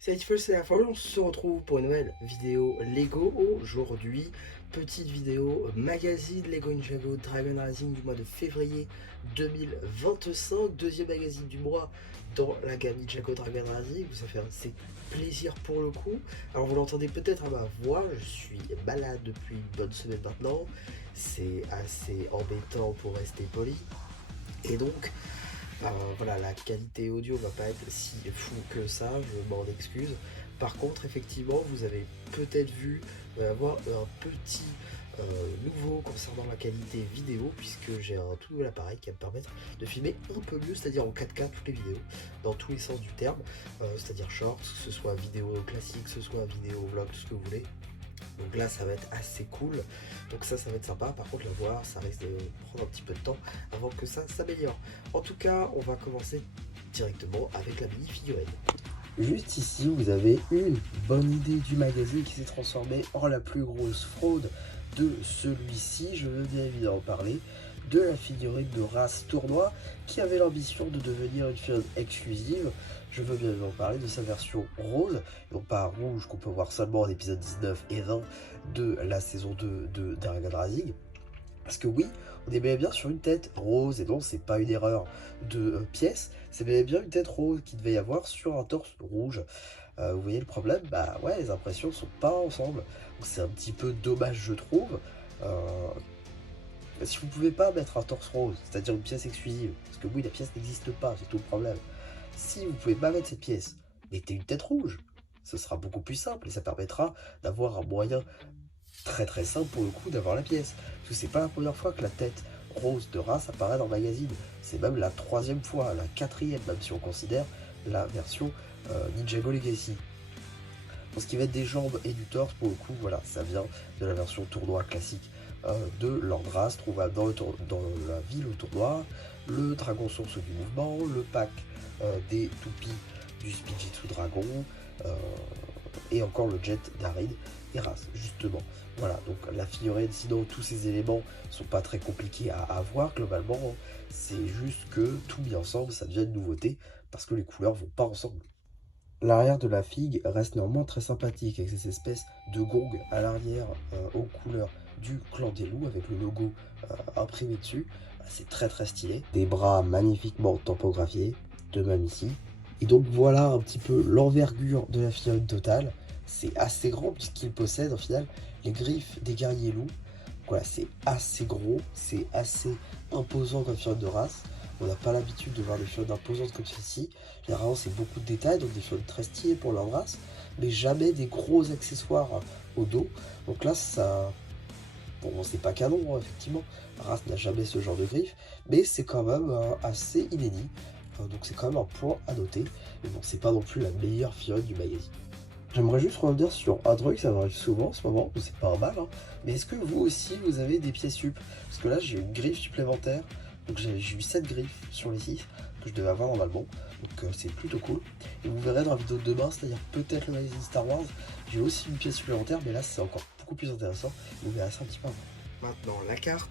C'est Hitful, c'est la folle, on se retrouve pour une nouvelle vidéo Lego. Aujourd'hui, petite vidéo magazine Lego Ninjago Dragon Rising du mois de février 2025. Deuxième magazine du mois dans la gamme Ninjago Dragon Rising. Ça fait assez plaisir pour le coup. Alors vous l'entendez peut-être à ma voix, je suis malade depuis une bonne semaine maintenant. C'est assez embêtant pour rester poli. Et donc, voilà, la qualité audio va pas être si fou que ça, je m'en excuse. Par contre, effectivement, vous avez peut-être vu avoir un petit nouveau concernant la qualité vidéo, puisque j'ai un tout nouvel appareil qui va me permettre de filmer un peu mieux, c'est-à-dire en 4K toutes les vidéos, dans tous les sens du terme, c'est-à-dire shorts, que ce soit vidéo classique, que ce soit vidéo vlog, tout ce que vous voulez. Donc là, ça va être assez cool. Donc ça va être sympa. Par contre, le voir, ça risque de prendre un petit peu de temps avant que ça s'améliore. En tout cas, on va commencer directement avec la mini-figurine. Juste ici, vous avez une bonne idée du magazine qui s'est transformé en la plus grosse fraude de celui-ci. Je veux bien évidemment parler de la figurine de race tournoi qui avait l'ambition de devenir une figurine exclusive. Je veux bien évidemment parler de sa version rose, non pas rouge qu'on peut voir seulement en épisode 19 et 20 de la saison 2 de Dragon Rising. Parce que oui, on est bien sur une tête rose, et non, c'est pas une erreur de pièce, c'est bien une tête rose qu'il devait y avoir sur un torse rouge. Vous voyez le problème? Bah ouais, les impressions sont pas ensemble, donc c'est un petit peu dommage je trouve. Si vous pouvez pas mettre un torse rose, c'est-à-dire une pièce exclusive, parce que oui, la pièce n'existe pas, c'est tout le problème. Si vous pouvez pas mettre cette pièce, mettez une tête rouge. Ce sera beaucoup plus simple et ça permettra d'avoir un moyen très simple pour le coup d'avoir la pièce. Parce que c'est pas la première fois que la tête rose de race apparaît dans le magazine. C'est même la troisième fois, la quatrième même si on considère la version Ninjago Legacy. Pour ce qui va être des jambes et du torse, pour le coup, voilà, ça vient de la version tournoi classique de Lord Ras, trouvable dans la ville au tournoi, le dragon source du mouvement, le pack des toupies du Spijitsu Dragon, et encore le jet d'Arid et Ras, justement. Voilà, donc la figurine, sinon tous ces éléments sont pas très compliqués à avoir, globalement, c'est juste que tout mis ensemble, ça devient une nouveauté, parce que les couleurs vont pas ensemble. L'arrière de la figue reste néanmoins très sympathique avec ces espèces de gong à l'arrière aux couleurs du clan des loups avec le logo imprimé dessus. C'est très stylé. Des bras magnifiquement tampographiés, de même ici. Et donc voilà un petit peu l'envergure de la figurine totale. C'est assez grand puisqu'il possède au final les griffes des guerriers loups. Voilà, c'est assez gros, c'est assez imposant comme figurine de race. On n'a pas l'habitude de voir des figurines imposantes comme celle-ci. Généralement, c'est beaucoup de détails, donc des figurines très stylées pour leur race, mais jamais des gros accessoires au dos. Donc là, ça... Bon, c'est pas canon, hein, effectivement. Race n'a jamais ce genre de griffes, mais c'est quand même assez inédit. Donc c'est quand même un point à noter. Mais bon, c'est pas non plus la meilleure figurine du magazine. J'aimerais juste revenir sur un truc, ça m'arrive souvent en ce moment, c'est pas un mal, hein, mais est-ce que vous aussi vous avez des pièces sup? Parce que là j'ai une griffe supplémentaire, donc j'ai eu 7 griffes sur les 6 que je devais avoir normalement, donc c'est plutôt cool. Et vous verrez dans la vidéo de demain, c'est-à-dire peut-être le magazine Star Wars, j'ai aussi une pièce supplémentaire, mais là c'est encore beaucoup plus intéressant, vous verrez ça un petit peu avant. Maintenant la carte.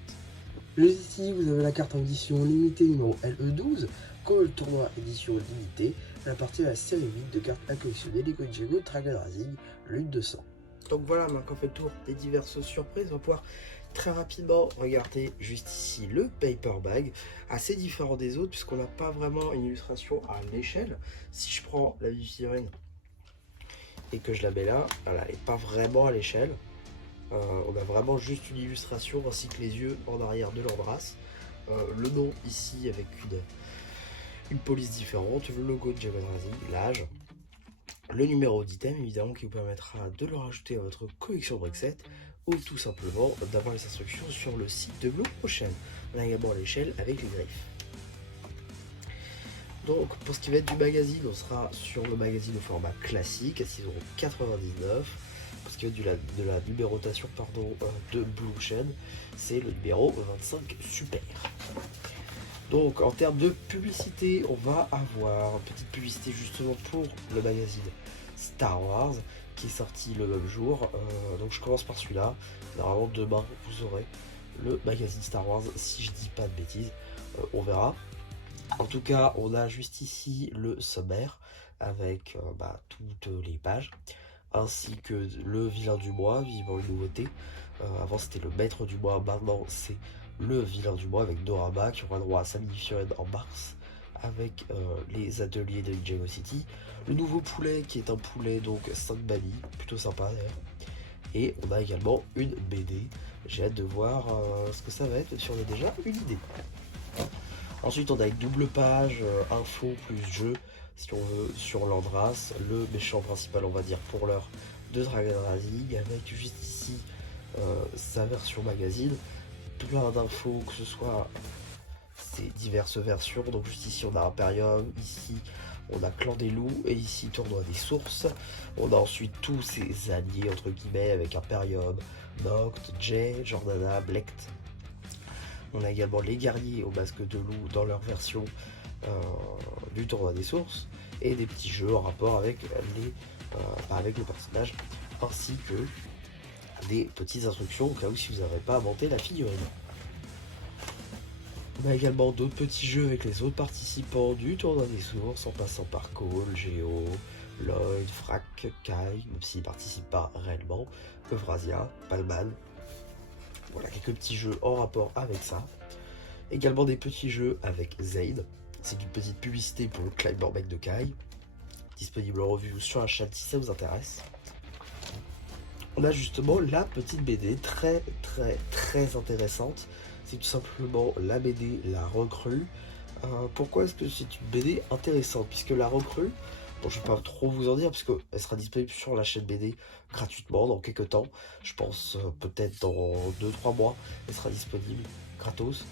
Juste ici, vous avez la carte en édition limitée numéro LE12, comme le tournoi édition limitée, elle appartient à la série 8 de cartes à collectionner Lego Ninjago Dragon Rising, l'une de 100. Donc voilà, maintenant qu'on fait le tour des diverses surprises, on va pouvoir très rapidement regarder juste ici le paper bag, assez différent des autres puisqu'on n'a pas vraiment une illustration à l'échelle. Si je prends la figurine et que je la mets là, elle n'est pas vraiment à l'échelle. On a vraiment juste une illustration ainsi que les yeux en arrière de leur race. Le nom ici avec une police différente, le logo de Dragon Rising, l'âge, le numéro d'item évidemment qui vous permettra de le rajouter à votre collection Brexit ou tout simplement d'avoir les instructions sur le site de Blue Ocean. On a également l'échelle avec les griffes. Donc pour ce qui va être du magazine, on sera sur le magazine au format classique à 6,99 €. Pour ce qui va être de la numérotation de Blue Ocean, c'est le numéro 25 Super. Donc en termes de publicité, on va avoir une petite publicité justement pour le magazine Star Wars qui est sorti le même jour. Donc je commence par celui-là. Normalement demain vous aurez le magazine Star Wars si je dis pas de bêtises. On verra. En tout cas, on a juste ici le sommaire avec toutes les pages, ainsi que le vilain du mois, vivant une nouveauté. Avant c'était le maître du mois, maintenant c'est le vilain du mois avec Dorama qui aura droit à Sammy en mars avec les ateliers de Ninjago City. Le nouveau poulet qui est un poulet donc 5 Bali, plutôt sympa d'ailleurs. Et on a également une BD. J'ai hâte de voir ce que ça va être, si on a déjà une idée. Ensuite, on a une double page, info plus jeu, si on veut, sur Landras, le méchant principal, on va dire, pour l'heure de Dragon Rising, avec juste ici sa version magazine, plein d'infos, que ce soit ces diverses versions. Donc, juste ici, on a Imperium, ici, on a Clan des Loups, et ici, Tournoi des Sources. On a ensuite tous ces alliés, entre guillemets, avec Imperium, Noct, Jay, Jordana, Blect. On a également les guerriers au masque de loup dans leur version du tournoi des sources et des petits jeux en rapport avec avec le personnage ainsi que des petites instructions au cas où si vous n'avez pas inventé la figurine. On a également d'autres petits jeux avec les autres participants du tournoi des sources en passant par Cole, Geo, Lloyd, Frack, Kai, même s'ils ne participent pas réellement, Euphrasia, Palman. Voilà, quelques petits jeux en rapport avec ça. Également des petits jeux avec Zayn. C'est une petite publicité pour le Climber Mech de Kai. Disponible en revue sur la chaîne si ça vous intéresse. On a justement la petite BD très intéressante. C'est tout simplement la BD La Recrue. Pourquoi est-ce que c'est une BD intéressante? Puisque La Recrue, bon, je ne vais pas trop vous en dire, puisqu'elle sera disponible sur la chaîne BD gratuitement dans quelques temps. Je pense peut-être dans 2-3 mois, elle sera disponible gratos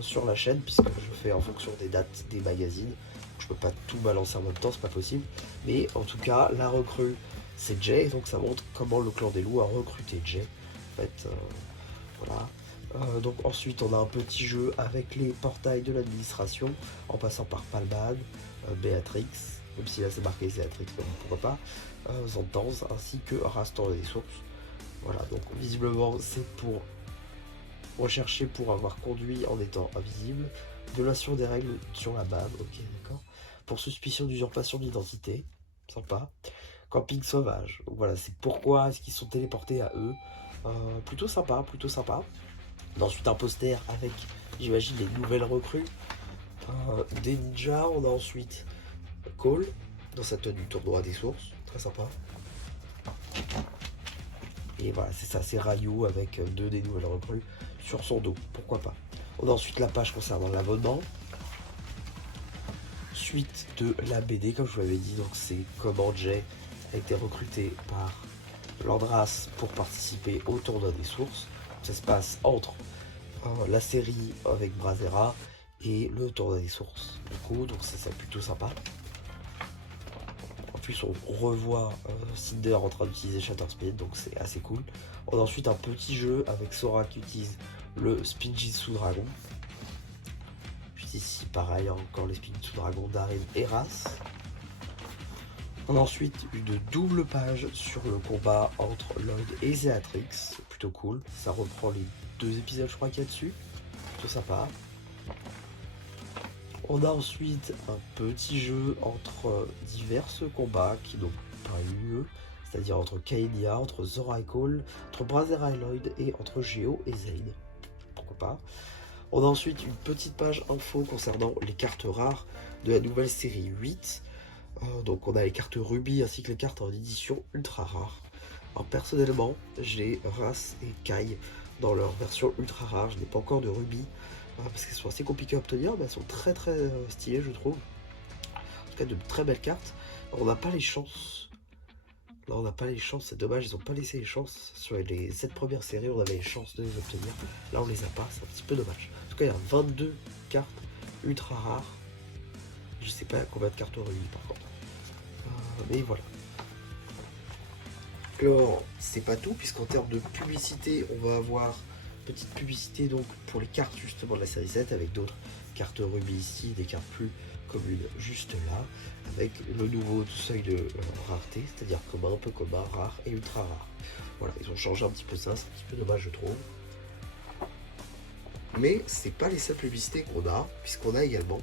sur la chaîne, puisque je fais en fonction des dates des magazines. Je peux pas tout balancer en même temps, c'est pas possible. Mais en tout cas, La Recrue, c'est Jay, donc ça montre comment le clan des loups a recruté Jay. En fait, voilà. Donc ensuite on a un petit jeu avec les portails de l'administration en passant par Palman, Béatrix, même si là c'est marqué Béatrix, pourquoi pas, Zantans ainsi que Rastor des sources. Voilà, donc visiblement c'est pour rechercher pour avoir conduit en étant invisible, violation des règles sur la BAM, ok d'accord, pour suspicion d'usurpation d'identité, sympa, camping sauvage, donc voilà c'est pourquoi est-ce qu'ils sont téléportés à eux, plutôt sympa, plutôt sympa. Ensuite un poster avec, j'imagine, les nouvelles recrues, des ninjas. On a ensuite Cole dans sa tenue tournoi des sources, très sympa. Et voilà, c'est ça, c'est Ryu avec deux des nouvelles recrues sur son dos, pourquoi pas. On a ensuite la page concernant l'abonnement. Suite de la BD, comme je vous l'avais dit, donc c'est comment Jay a été recruté par Landras pour participer au tournoi des sources. Ça se passe entre la série avec Brazera et le tournoi des sources. Du coup, donc ça c'est plutôt sympa. En plus, on revoit Cinder en train d'utiliser Shatterspeed, donc c'est assez cool. On a ensuite un petit jeu avec Sora qui utilise le Spinjitzu Dragon. Juste ici, pareil, encore les Spinjitzu Dragon d'Arin et Ras. On a ensuite une double page sur le combat entre Lloyd et Zéatrix, plutôt cool. Ça reprend les 2 épisodes, je crois, qu'il y a dessus. Plutôt sympa. On a ensuite un petit jeu entre divers combats qui n'ont pas eu lieu, c'est-à-dire entre Kaelia, entre Zora et Cole, entre Brazera et Lloyd et entre Geo et Zayn. Pourquoi pas. On a ensuite une petite page info concernant les cartes rares de la nouvelle série 8. Donc on a les cartes Ruby ainsi que les cartes en édition ultra rare. Alors personnellement, j'ai Ras et Kai dans leur version ultra rare. Je n'ai pas encore de Ruby parce qu'elles sont assez compliquées à obtenir, mais elles sont très stylées, je trouve. En tout cas, de très belles cartes. Alors, on n'a pas les chances. Là, on n'a pas les chances, c'est dommage, ils n'ont pas laissé les chances. Sur les 7 premières séries, on avait les chances de les obtenir. Là, on les a pas, c'est un petit peu dommage. En tout cas, il y a 22 cartes ultra rares. Je sais pas combien de cartes Ruby par contre. Mais voilà. Alors, c'est pas tout, puisqu'en termes de publicité, on va avoir petite publicité donc pour les cartes justement de la série 7 avec d'autres cartes Ruby ici, des cartes plus communes juste là, avec le nouveau seuil de rareté, c'est-à-dire commun, peu commun, rare et ultra rare. Voilà, ils ont changé un petit peu ça, c'est un petit peu dommage je trouve. Mais c'est pas les seules publicités qu'on a, puisqu'on a également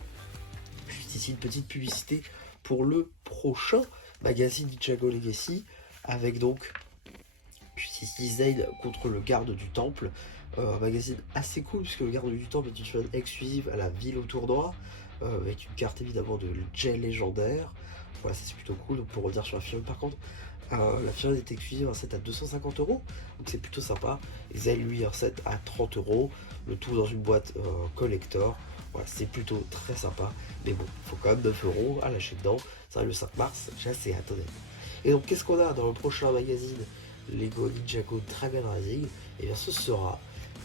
juste ici une petite publicité pour le prochain magazine Ninjago Legacy, avec donc Justice Zayn contre le garde du temple. Un magazine assez cool puisque le garde du temple est une figurine exclusive à la ville au tournoi, avec une carte évidemment de Jay légendaire. Voilà, c'est plutôt cool. Donc pour revenir sur la figurine, par contre, la figurine est exclusive, un set à 250 euros, donc c'est plutôt sympa. Et Zayn, lui, un set à 30 euros, le tout dans une boîte collector. Voilà, c'est plutôt très sympa. Mais bon, il faut quand même 9 euros à lâcher dedans. Ça arrive le 5 mars, j'ai assez hâte. Et donc, qu'est-ce qu'on a dans le prochain magazine Lego Ninjago Dragon Rising? Et bien, ce sera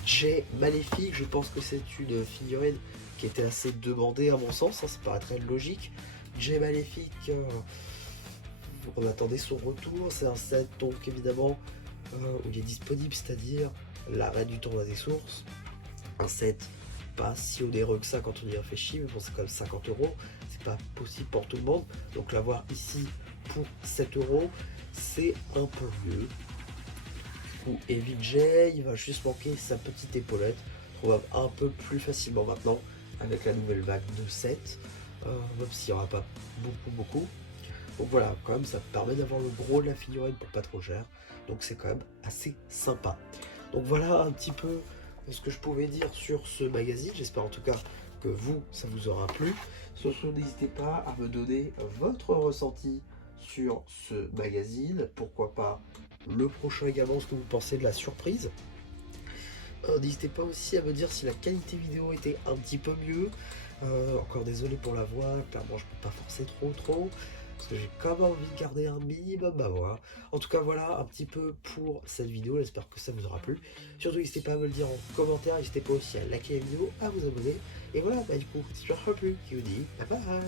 Jay Maléfique. Je pense que c'est une figurine qui était assez demandée à mon sens, hein, ça paraîtrait logique. Jay Maléfique, on attendait son retour. C'est un set donc évidemment où il est disponible, c'est-à-dire l'arrêt du tournoi des sources. Un set pas si onéreux que ça quand on y réfléchit, mais bon, c'est quand même 50 euros, c'est pas possible pour tout le monde. Donc l'avoir ici pour 7 euros, c'est un peu mieux. Ou Evil J, il va juste manquer sa petite épaulette, trouvable un peu plus facilement maintenant avec la nouvelle vague de 7, même s'il n'y aura pas beaucoup. Donc voilà, quand même ça permet d'avoir le gros de la figurine pour pas trop cher, donc c'est quand même assez sympa. Donc voilà un petit peu ce que je pouvais dire sur ce magazine, j'espère en tout cas que vous, ça vous aura plu. Surtout n'hésitez pas à me donner votre ressenti sur ce magazine, pourquoi pas le prochain également, ce que vous pensez de la surprise. N'hésitez pas aussi à me dire si la qualité vidéo était un petit peu mieux. Encore désolé pour la voix, clairement je peux pas forcer trop, parce que j'ai quand même envie de garder un minimum ma voix. En tout cas voilà un petit peu pour cette vidéo, j'espère que ça vous aura plu. Surtout n'hésitez pas à me le dire en commentaire, n'hésitez pas aussi à liker la vidéo, à vous abonner. Et voilà, bah du coup, si je ne reprends plus, qui vous dit bye bye.